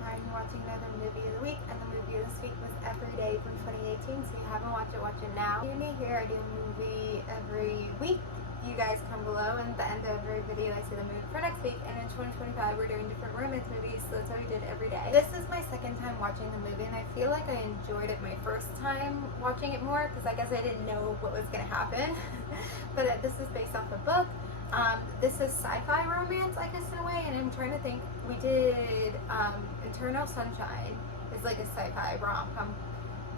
Ryan, you're watching another movie of the week, and the movie of this week was Everyday from 2018, so if you haven't watched it, watch it now. If you're new here, I do a movie every week. You guys come below, and at the end of every video I say the movie for next week, and in 2025 we're doing different romance movies, so that's how we did every day. This is my second time watching the movie, and I feel like I enjoyed it my first time watching it more, because I guess I didn't know what was going to happen. But this is based off a book. This is sci-fi romance, I guess, in a way, and I'm trying to think. We did Eternal Sunshine is like a sci-fi rom-com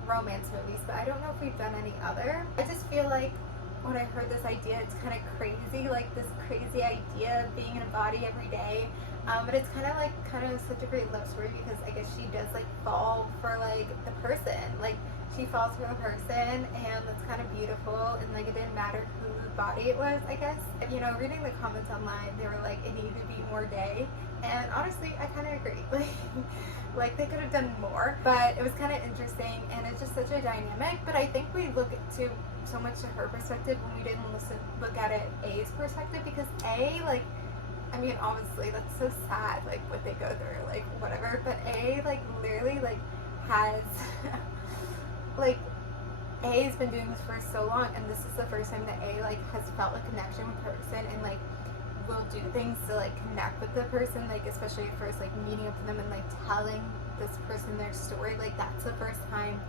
romance movies, but I don't know if we've done any other. I just feel like when I heard this idea, it's kind of crazy, like this crazy idea of being in a body every day. But it's kind of such a great love story, because I guess she does like fall for like the person, like she falls for the person, and that's kind of beautiful. And like it didn't matter whose body it was, I guess. You know, reading the comments online, they were like, it needed to be more gay, and honestly I kind of agree. Like they could have done more, but it was kind of interesting, and it's just such a dynamic. But I think we look to so much to her perspective when we didn't look at it A's perspective, because A, like, I mean, obviously that's so sad, like what they go through, like whatever, but A, like, literally, like, has like, A's been doing this for so long, and this is the first time that A, like, has felt a connection with the person, and like will do things to like connect with the person, like especially at first, like meeting up with them and like telling this person their story. Like that's the first time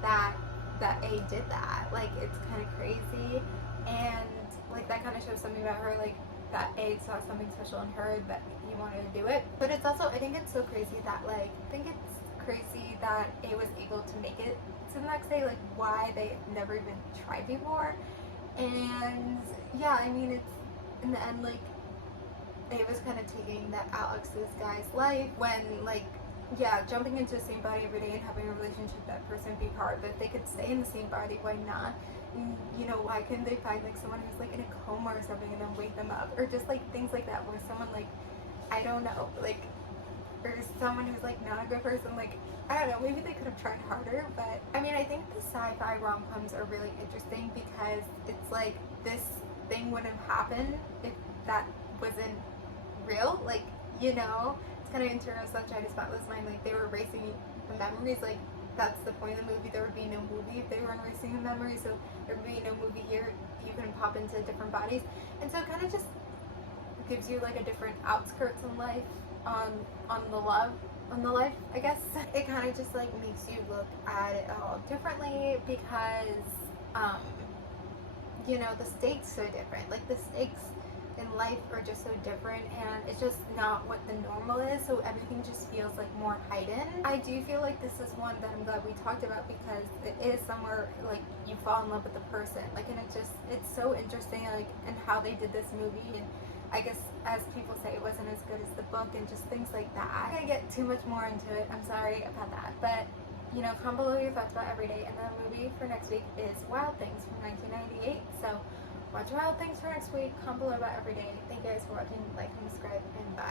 that A did that. Like it's kind of crazy, and like that kind of shows something about her, like that A saw something special in her that he wanted to do it. But it's also, I think it's so crazy that like, I think it's crazy that A was able to make it to the next day, like why they never even tried before. And yeah, I mean, it's in the end, like A was kind of taking that Alex, this guy's life, when like, yeah, jumping into the same body every day and having a relationship with that person be hard, but if they could stay in the same body, why not? You know, why couldn't they find like someone who's like in a coma or something and then wake them up, or just like things like that, where someone like, I don't know, like, or someone who's like not a good person, like, I don't know, maybe they could have tried harder. But I mean, I think the sci-fi rom-coms are really interesting, because it's like this thing wouldn't have happened if that wasn't real, like, you know. It's kind of Eternal Sunshine, of Spotless Mind, like they were erasing the memories, like that's the point of the movie. There would be no movie if they weren't erasing the memories, so there would be no movie here. You can pop into different bodies, and so it kind of just gives you like a different outskirts in life, on the life, I guess. It kind of just like makes you look at it all differently, because you know, the stakes are different. Like the stakes in life are just so different, and it's just not what the normal is, so everything just feels like more heightened. I do feel like this is one that I'm glad we talked about, because it is somewhere like you fall in love with the person, like, and it's so interesting, like, and how they did this movie. And I guess, as people say, it wasn't as good as the book, and just things like that. I'm gonna get too much more into it, I'm sorry about that, but you know, comment below your thoughts about Everyday. And the movie for next week is Wild Things from 1998, so watch Wild Things for next week. Comment below about Everyday. Thank you guys for watching, like and subscribe, and bye.